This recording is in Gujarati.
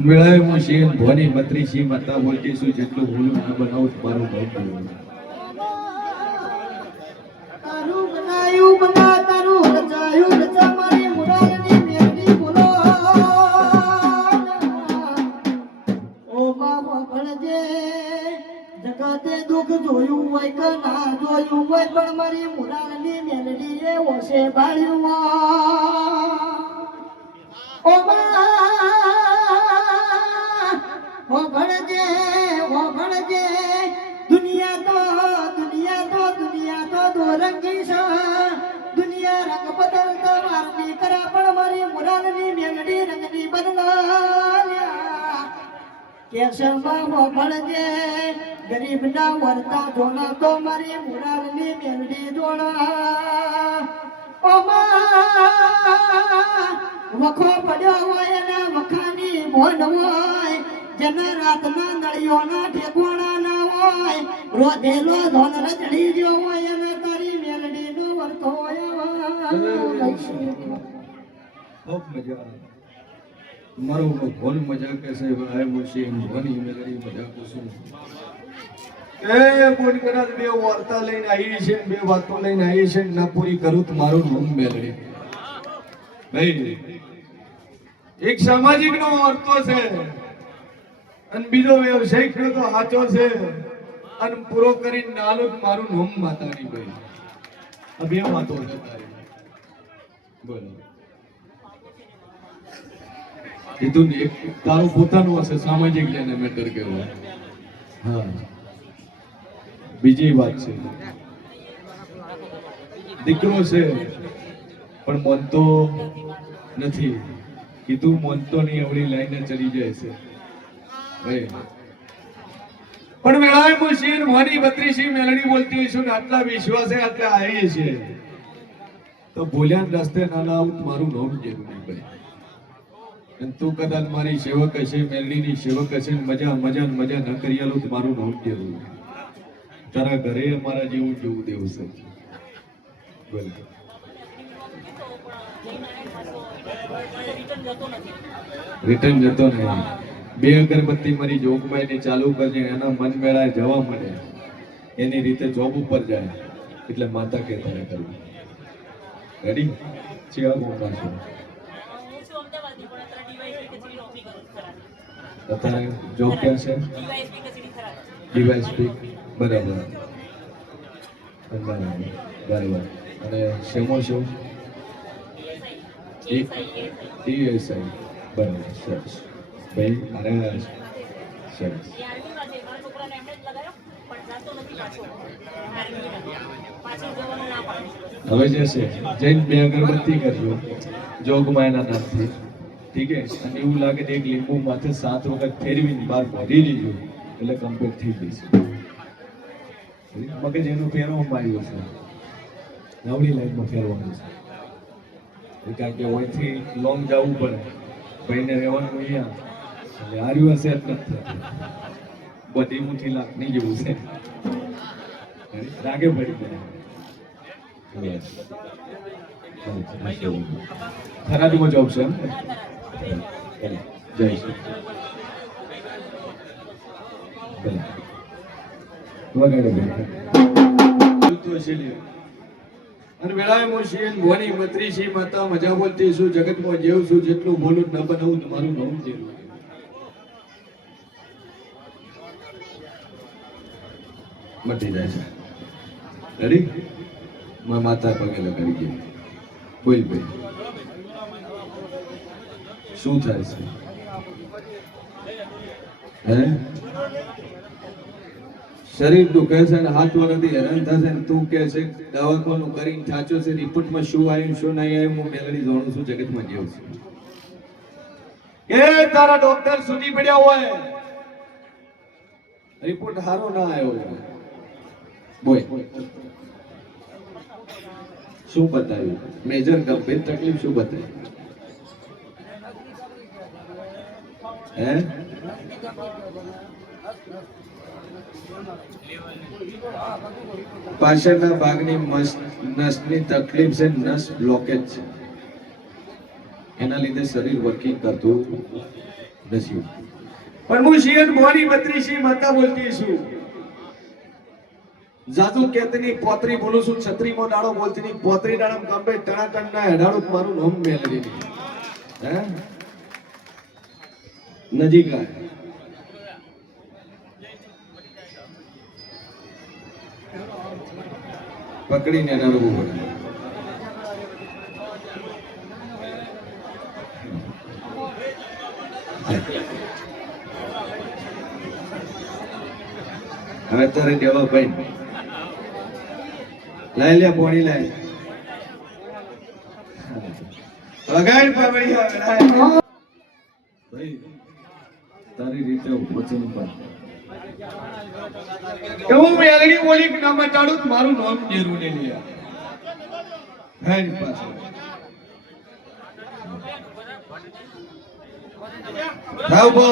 મેળાએ હું શિવ ભવાની મંત્રી શિવ માતા જેટલું ના બનાવું મારું ભાવ જગતે દુઃખ જોયું હોય કે ના જોયું હોય, પણ મારી મુરારની મેલડી એ ઓછે બાળ્યું ઓભણજે બા ઓ ભણજે ઓ ભણજે, દુનિયા તો દુનિયા તો દુનિયા તો દોરંગી છે. દુનિયા રંગ બદલતા વારની કરા, પણ મારી મુરારની મેલડી રંગની બદલા કેસમાં ઓભણજે ભણજે ગરીબના વરતા જોણા તો મારી મુરારની મેલડી જોણા વખો પડ્યો હોય ને વખાની મોન હોય. જેના રાતના નળિયોના ઠેકોણા ના હોય. રોધેલો ધોન રચડી ગયો હોય અને તારી મેલડીનો વર્તો હોય. ખૂબ મજા આવે. મારો ભોન મજા કે છે આય મુશી ભવાની મેલડી મજા કુસુમ એ બોલ કરાત બે વાર્તા લઈને આવી છે, બે વાતો લઈને આવી છે, ના પૂરી કરું તો મારું નામ મેલડી ભાઈ, એક સામાજિક નો અર્થો છે, અને બીજો વ્યવસાયિક નો તો સાચો છે, અને પૂરો કરીને નાલું મારું નામ માતાની ભાઈ. આ બે વાતો છે બોલો. કીધું ને તારું પોતાનું હશે, સામાજિક જેને મેટર કહેવાય. હા. બીજી વાત છે. દીકરો છે, પણ મનતો નથી. કીધું મનતો નહીં અવળી લાઈને ચડી જાય છે. પણ વેળાએ મુશીન મારી બત્રીસી મેલડી બોલતી છું ને આટલા વિશ્વાસે આટલા આવીએ છીએ. તો ભૂલ્યા રસ્તે ના લાવું મારું નામ જરૂરી ભાઈ? તું કદાચ મારી સેવક હશે, મેલડીની સેવક હશે મજા મજા મજા ન કરી આલું તો મારું નામ દેવું તારા ઘરે અમારા જેવું જેવું દેવું છે? રિટર્ન જતો નહીં. બે અગરબત્તી મારી જોગભાઈ ને ચાલુ કરજે, એના મન મેળાએ જવા મળે. એની રીતે જોબ ઉપર જાય. એટલે માતા કે તારે કરવું. રેડી ચિયા ગોપા છો અત્યારે જોબ ક્યાં છે? ડીવાયસપી બરાબર બરાબર. બરાબર. અને શેમો શો ડીએસઆઈ બરાબર સરસ. ભાઈ અરે સરસ. હવે જે છે જૈન બે અગરબત્તી કરજો. જોગમાયાના નામથી. ઠીક છે? અને એવું લાગે તો એક લીંબુ માથે સાત વખત ફેરવીને બહાર ભરી લીધું એટલે કમ્પ્લીટ થઈ જશે મગજ એનું ફેરવામાં આવ્યું છે. નવડી લાઈનમાં ફેરવાનું છે. કારણ કે ઓઈથી લોંગ જવું પડે. ભાઈને રહેવાનું અહીંયા. એટલે હાર્યું હશે જ નથી બધી મુઠ્ઠી લાખની જેવું છે. લાગે ભરી જાય થરાદમાં જોબ છે એમ? માતા મજા બોલતી છું જગતમાં જેવું છું જેટલું બોલું ન બનાવું મારું નવું જેવું મટી જાય છે રેડી માતા પગે લગાડી ગઈ બોલ ભાઈ શું થાય છે? શરીર દુખે છે ને હાથ વગરથી હેરાન થશે ને, તું કે છે, દવાખાનું કરીને સાચો છે, રિપોર્ટમાં શું આવ્યું શું નહીં આવ્યું હું મેલડી જાણું છું, જગતમાં જેવું છું. એ તારા ડોક્ટર સુધી પડ્યા હોય. રિપોર્ટ સારો ના આવ્યો હોય. શું બતાવ્યું? મેજર ગંભીર તકલીફ શું બતાવી? હે? પાછળના ભાગની નસની તકલીફ છે, નસ બ્લોકેજ છે. એના લીધે શરીર વર્કિંગ કરતું નથી. પણ હું શિયન મોરી બત્રીસી માતા બોલતી છું. જાદુ કેતની પોતરી બોલું છું છત્રી મો દાડો બોલતી પોતરી દાડમ ગમે ટણાટણ ના હેડાડું મારું નોમ મેલડી હે? નજીક આવે પકડીને રડવું પડે. હવે તારે દેવા ભાઈ લાઈ લે, પોણી લાઈ. વગાડ પામડી ભાઈ તારી રીતે વચન પર કે હું મેલડી બોલી ના મટાડું તો મારું નામ જેરું ને લે હેડ પાછો. થાવ બો.